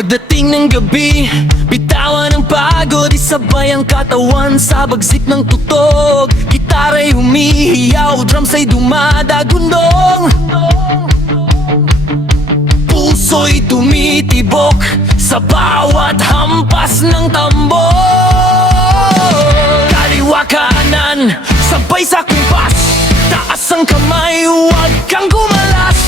Pagdating ng gabi, bitawan ang pagod, isabay ang katawan sa bagsik ng tutog. Gitara'y humihiyaw, drums ay dumadagundong, puso'y tumitibok sa bawat hampas ng tambor. Kaliwa kanan, sabay sa kumpas, taas ang kamay, huwag kang gumalas.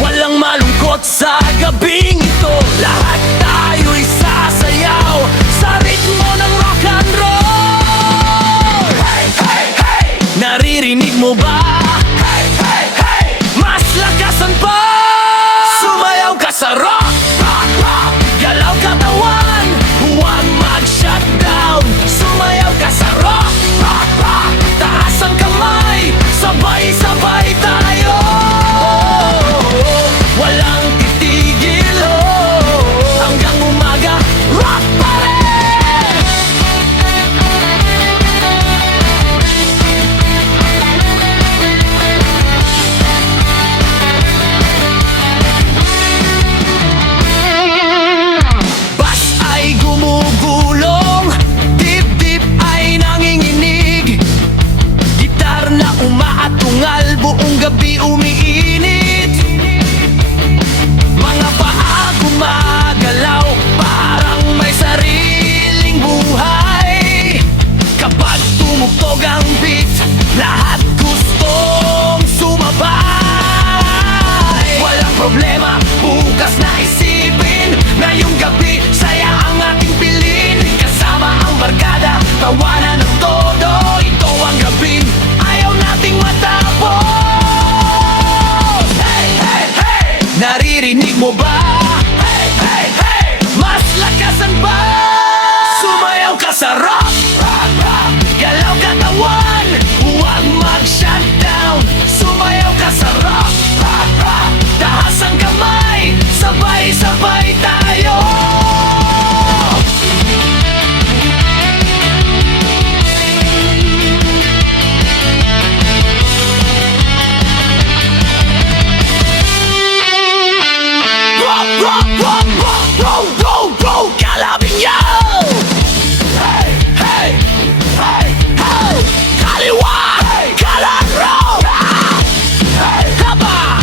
Walang malungkot sa gabing ito, lahat tayo'y sasayaw sa ritmo ng rock and roll. Hey, hey, hey! Naririnig mo ba? Hey, hey, hey! Mas lakasan pa! Sumayaw ka sa rock, rock, rock! Galaw katawan, huwag mag-shutdown. Sumayaw ka sa rock, rock, rock! Taas ang kamay, sabay-sabay tayo. Walang titigil, hanggang umaga, rock pa rin! Bass ay gumugulong, dip-dip ay nanginginig, gitar na umaatungal, buong gabi umiinit. Mga paa gumagalaw, parang may sariling buhay. Kapag tumugtog ang beat, lahat gustong sumabay. Walang problema, bukas na isipin, ngayong gabi, saya ang ating pilin. Kasama ang barkada, tawanan ng todo, ito ang gabi, ayaw nating matapos. Hey, hey, hey! Naririnig mo ba? Hey, hey, hey! Mas lakasan pa! Sumayaw ka sa rock, rock, rock! Galaw katawan, huwag mag-shutdown. Sumayaw ka sa rock, rock, rock! Taas ang kamay, sabay-sabay tayo. Rock, rock, rock, rock, roll, roll, roll, kalabing yaw! Hey, hey, hey, hey! Kaliwa, kanan, roll! Hey, kaba,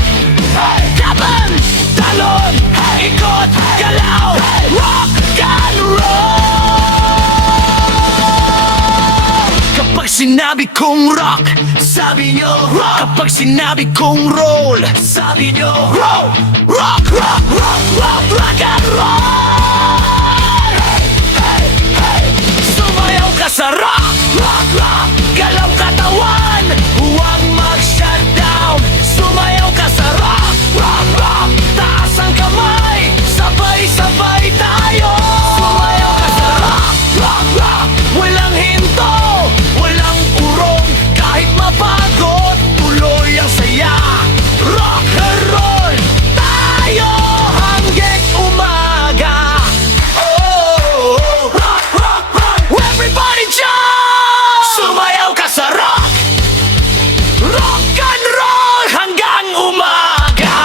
hey, kaban, talon, ikot, galaw, rock and roll! Kapag sinabi kong rock, sabi nyo rock. Kapag sinabi kong roll, sabi nyo roll. Rock, rock, rock, rock, rock and roll! Hey, hey, hey! Sumayaw ka sa rock, rock, rock! Galaw katawan, huwag mag-shutdown. Sumayaw ka sa rock, rock, rock! Taas ang kamay, sabay-sabay tayo. Sumayaw ka sa rock, rock, rock! Walang hinto, walang urong, kahit mapagod, tuloy ang saya. Rock and roll tayo hanggang umaga. Oh, rock, rock, rock! Everybody jump! Sumayaw ka sa rock, rock and roll hanggang umaga.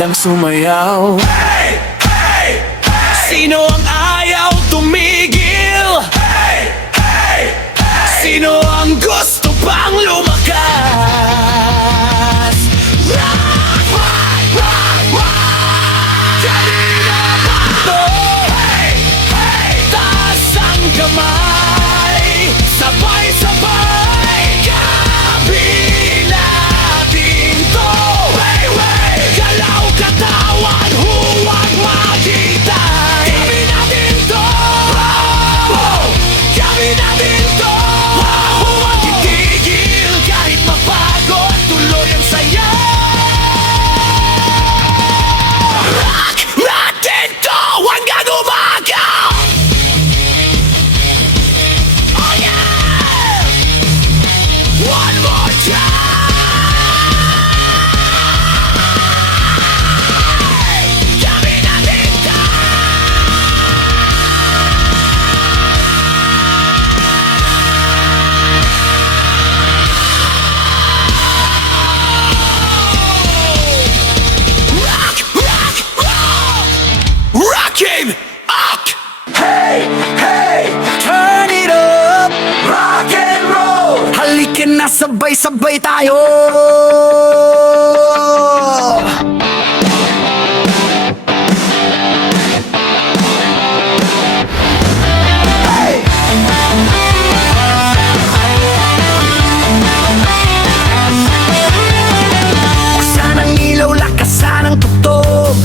handang sumayaw. Hey! Hey! Hey! Sino ang ayaw tumigil? Hey! Hey! Hey! Sino ang gusto pang lumakas? Rock! Rock! Rock! Rock! Kanina pa to? Hey! Hey! Taas ang kamay, sabay-sabay gawin natin to. Hey! Hey! Galaw katawan, huwag maghintay. Gawin natin to. Gawin natin to. Huwag titigil kahit mapagod, tuloy ang saya. Rock natin to hanggang umaga. Oh yeah! One more time. Gawin natin to. Rock, rock, rock! Rockin' up! Hey, hey! Turn it up! Rock and roll! Halika na sabay-sabay tayo! Hey! Buksan ang ilaw, lakasan ang tugtog.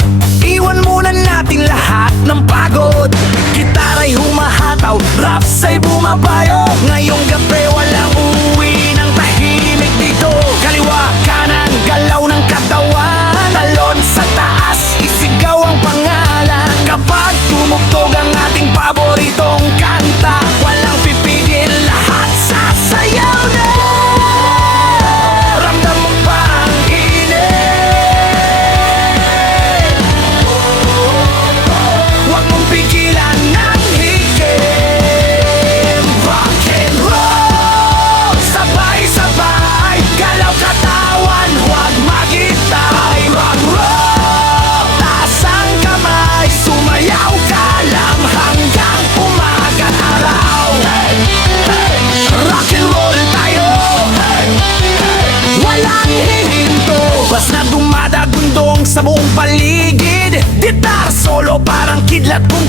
Iwan muna natin lahat ng pagod. Gitara'y humahataw, raps ay bumabayo. Ngayong gabi walang uuwi ng tahimik dito. Kaliwa, kanan, galaw ng katawan. Talon sa taas, isigaw ang pangalan. Kapag tumugtog ang ating paboritong kanta, walang pipigil, lahat sasayaw na. Ramdam mo ba ang init? Huwag mong pigilan ng higim. Rock and roll, sabay-sabay, galaw katawan, huwag maghintay. Rock, roll, taas ang kamay, sumayaw ka lang hanggang umaga araw. Hey, hey, rock and roll tayo. Hey, hey, walang hihinto, basta dumadagundong sa buong paligid. Gitar solo parang kidlat kung